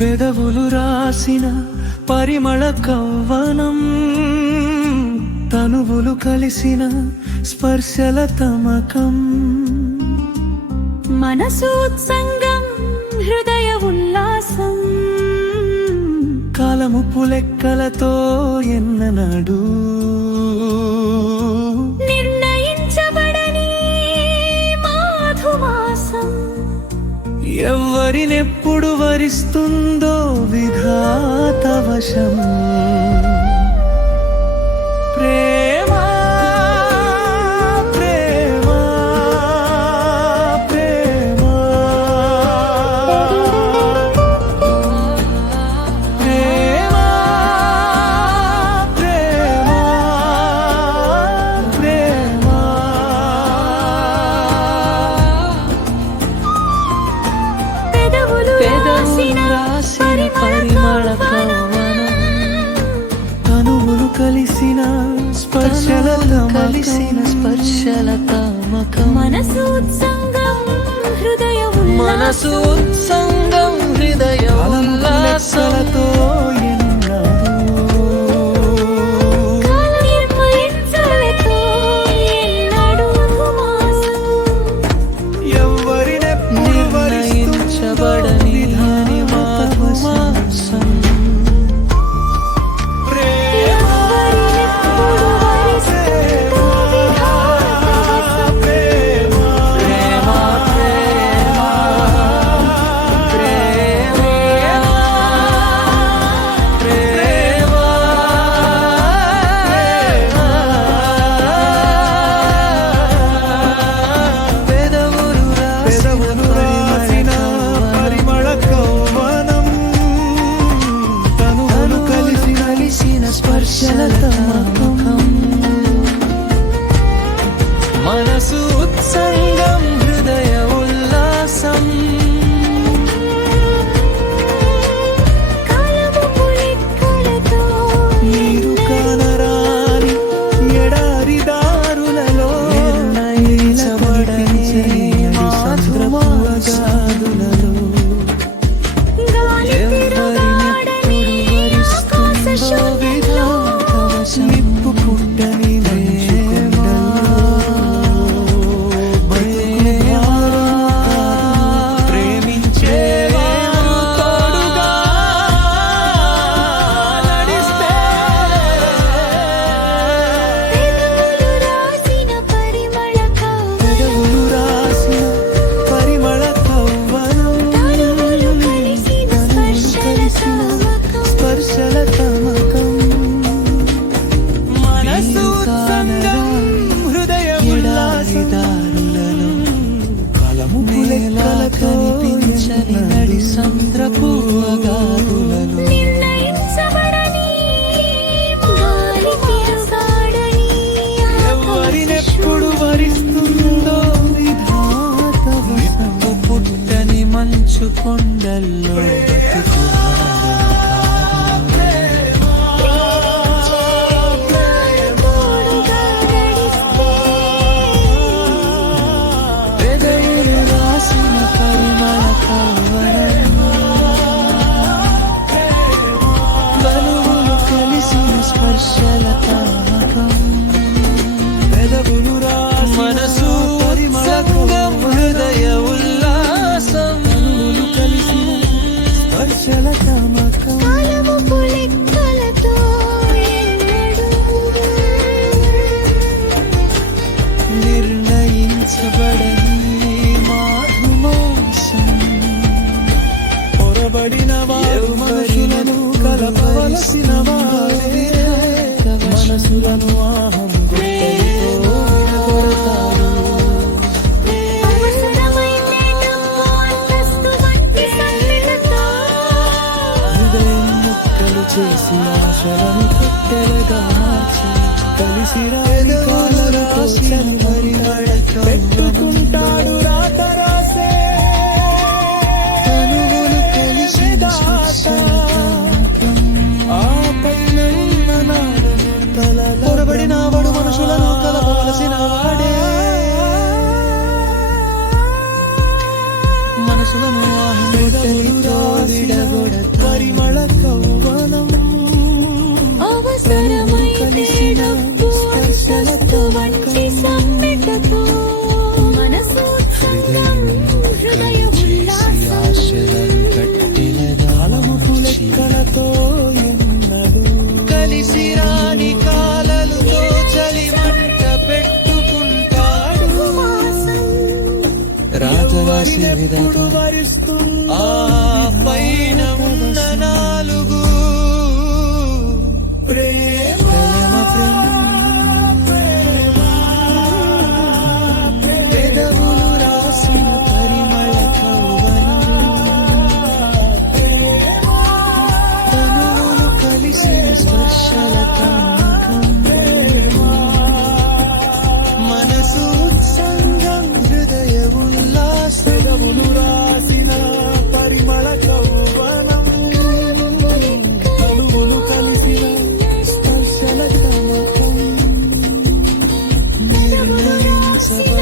పెదవులు రాసిన పరిమళ కవ్వనం తనువులు కలిసిన స్పర్శల తమకం. మనసోత్సంగం హృదయ ఉల్లాసం. కాలము పులెక్కలతో ఎన్ననాడు నిర్ణయించబడని మాధుమాసం. వివరిస్తుందో విఘాతవశం. స్పర్శల కలిసిన స్పర్శల తామక మనసు ఉత్సంగం మనసు ఉత్సంగం హృదయ ఉల్లాసలతో ఎన్నా చలతమకం మనసు ఉత్సవ మంచు కొండల్లో పడిన వారు మనుషులను కలపవలసిన వారే. మనసులను ఆహం విధాత ఆ పైన నిర్ణయించబడని